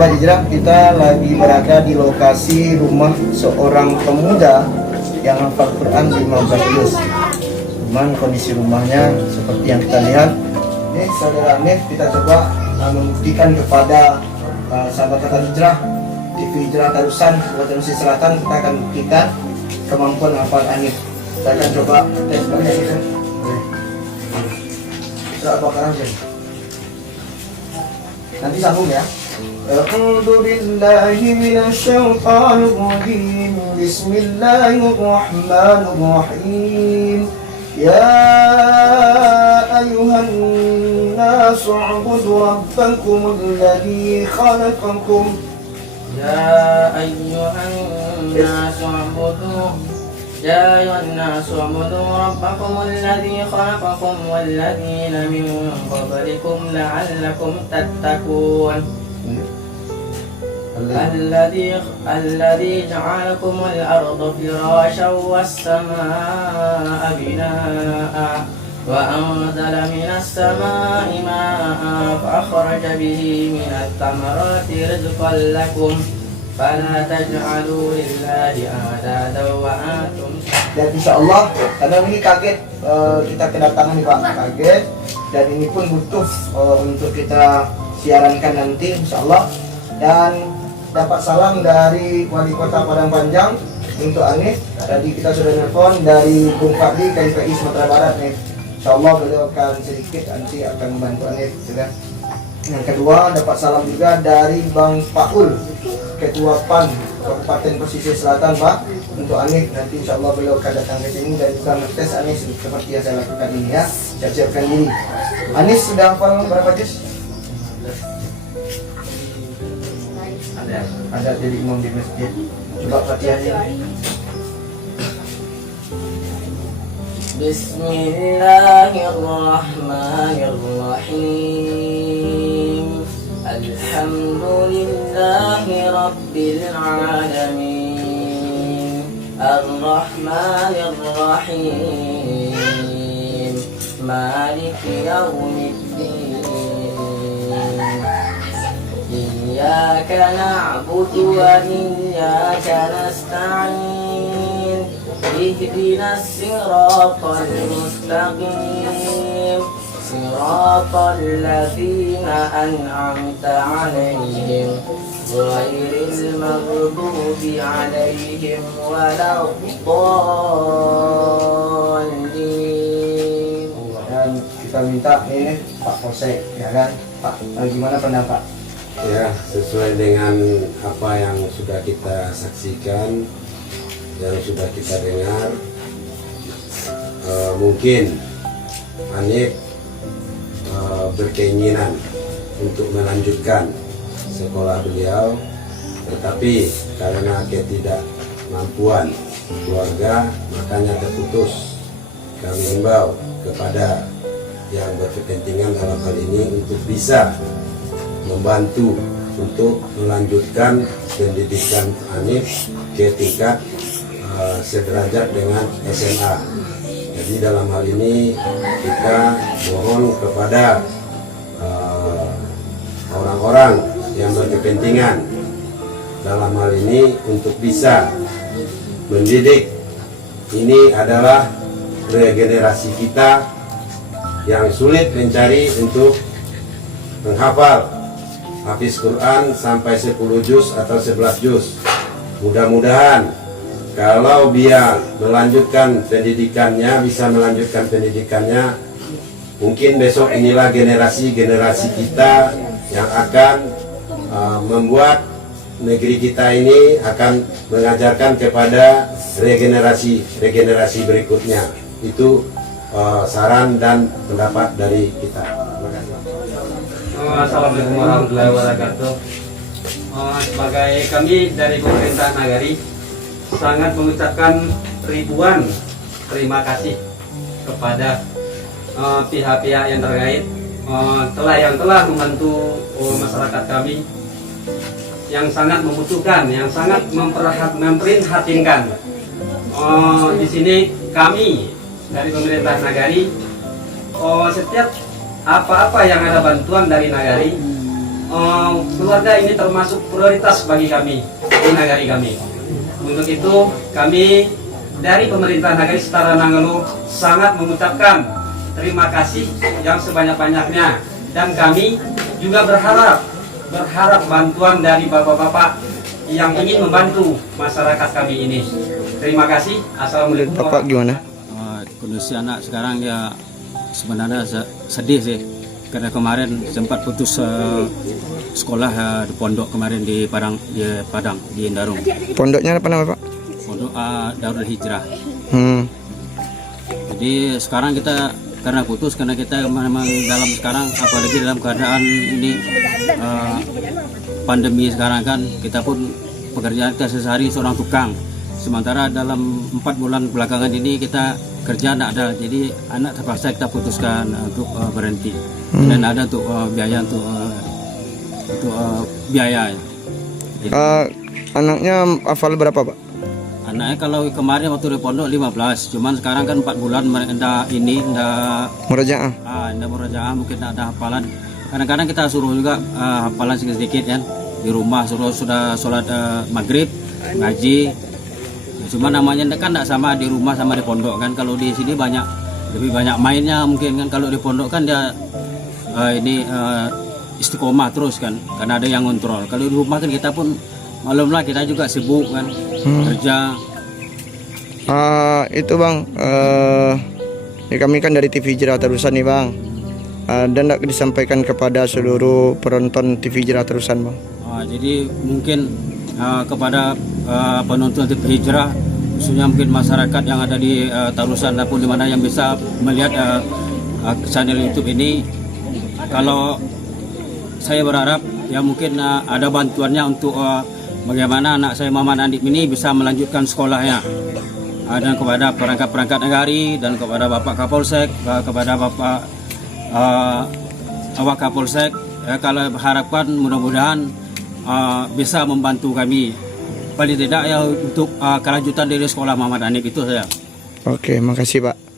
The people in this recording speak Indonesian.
Sahabat Hijrah, kita lagi berada di lokasi rumah seorang pemuda yang hafal Quran 15 juz. Cuman kondisi rumahnya seperti yang kita lihat. Ini saudara Hanif, kita coba membuktikan kepada sahabat Hijrah, TV Hijrah Tarusan, Sulawesi Selatan. Kita akan buktikan kemampuan hafal Hanif. Kita akan coba tes banyak kita. Surah Al-Baqarah aja. Nanti sambung ya. A'udzu billahi minasyaitonir rajim. Bismillahirrahmanirrahim. Ya ayyuhan nas u'budu rabbakum alladzi khalaqakum. Ya ayyuhan nas u'budu rabbakum alladzi khalaqakum walladzina min qablikum la'allakum tattaqun. الذي جعلكم الأرض فراشا والسماء بناء وأنزل من السماء ماء فأخرج به من الثمرات رزقا لكم فلا تجعلوا لله أندادا وأنتم. Dan insya Allah, karena ini kaget kita kedatangan nih Pak, kaget, dan ini pun butuh untuk kita siarankan nanti insya Allah. Dan dapat salam dari Wali Kota Padang Panjang untuk Hanif. Tadi kita sudah telepon dari Bung Fadli KPI Sumatera Barat nih. Insya Allah beliau akan sedikit nanti akan membantu Hanif juga. Yang kedua dapat salam juga dari Bang Paul, Ketua PAN Kabupaten Pesisir Selatan Pak, untuk Hanif. Nanti insya Allah beliau akan datang ke sini dan juga ngetes Hanif seperti yang saya lakukan ini ya. Saya siapkan diri. Hanif sudah hafal berapa juz? Ada jadi imam di masjid. Coba Fatihahnya. Bismillahirrahmanirrahim. Alhamdulillahi rabbil alamin. Ar-Rahmanir-Rahim. Maliki yaumiddin. Iyyaka na'budu wa iyyaka nasta'in. Ihdinas siratal mustaqim. Siratal ladzina an'amta 'alaihim ghairil maghdubi 'alaihim waladdallin. Dan kita minta ini Pak Polsek, ya kan? Pak, gimana pendapat? Ya, sesuai dengan apa yang sudah kita saksikan, yang sudah kita dengar, mungkin Hanif berkeinginan untuk melanjutkan sekolah beliau, tetapi karena ketidakmampuan keluarga, makanya terputus. Kami himbau kepada yang berkepentingan dalam hal ini untuk bisa membantu untuk melanjutkan pendidikan Hanif ke tingkat sederajat dengan SMA. Jadi dalam hal ini kita mohon kepada orang-orang yang berkepentingan dalam hal ini untuk bisa mendidik. Ini adalah regenerasi kita yang sulit mencari untuk menghafal Hafiz Quran sampai 10 juz atau 11 juz. Mudah-mudahan kalau dia melanjutkan pendidikannya, bisa melanjutkan pendidikannya, mungkin besok inilah generasi-generasi kita yang akan membuat negeri kita ini akan mengajarkan kepada regenerasi berikutnya. Itu saran dan pendapat dari kita. Terima kasih. Assalamualaikum warahmatullahi wabarakatuh. Sebagai kami dari pemerintah Nagari sangat mengucapkan ribuan terima kasih kepada pihak-pihak yang terkait yang telah membantu masyarakat kami yang sangat membutuhkan, yang sangat memprihatinkan. Di sini kami dari pemerintah Nagari setiap apa-apa yang ada bantuan dari Nagari keluarga ini termasuk prioritas bagi kami di negari kami. Untuk itu kami dari pemerintah negari Setara Nanggalo sangat mengucapkan terima kasih yang sebanyak-banyaknya, dan kami juga berharap bantuan dari bapak-bapak yang ingin membantu masyarakat kami ini. Terima kasih. Assalamualaikum. Bapak gimana? Kondisi anak sekarang ya sebenarnya sedih sih, karena kemarin sempat putus sekolah di pondok kemarin di Padang di Indarung. Pondoknya apa nama Pak? Pondok Darul Hijrah. Hmm. Jadi sekarang kita karena putus, karena kita memang dalam sekarang, apalagi dalam keadaan ini pandemi sekarang kan, kita pun pekerjaan kita sehari seorang tukang. Sementara dalam 4 bulan belakangan ini kita kerja tidak ada, jadi anak terpaksa kita putuskan untuk berhenti. Dan ada untuk biaya untuk biaya. Jadi, Anaknya hafal berapa Pak? anaknya kalau kemarin waktu di pondok 15, cuman sekarang kan 4 bulan ini Murajaah. ndak murajaah, mungkin ndak ada hafalan. Kadang-kadang kita suruh juga hafalan sedikit kan di rumah, sudah sholat maghrib ngaji. Cuma namanya kan ndak sama di rumah sama di pondok kan. Kalau di sini lebih banyak mainnya mungkin kan. Kalau di pondok kan dia istiqomah terus kan, karena ada yang kontrol. Kalau di rumah kan kita pun maklumlah, kita juga sibuk kan kerja. Itu Bang, ya kami kan dari TV Hijrah Terusan nih Bang. Dan tidak disampaikan kepada seluruh penonton TV Hijrah Terusan Bang. Jadi mungkin kepada penonton TV Hijrah, khususnya mungkin masyarakat yang ada di Tarusan ataupun di mana yang bisa melihat channel YouTube ini, kalau saya berharap ya mungkin ada bantuannya untuk bagaimana anak saya Muhammad Andip ini bisa melanjutkan sekolahnya, dan kepada perangkat-perangkat negari dan kepada Bapak Kapolsek, kepada Bapak Awak Kapolsek, ya, kalau harapkan mudah-mudahan bisa membantu kami paling tidak ya untuk kelanjutan dari sekolah Muhammad Andip itu saya. Oke, makasih Pak.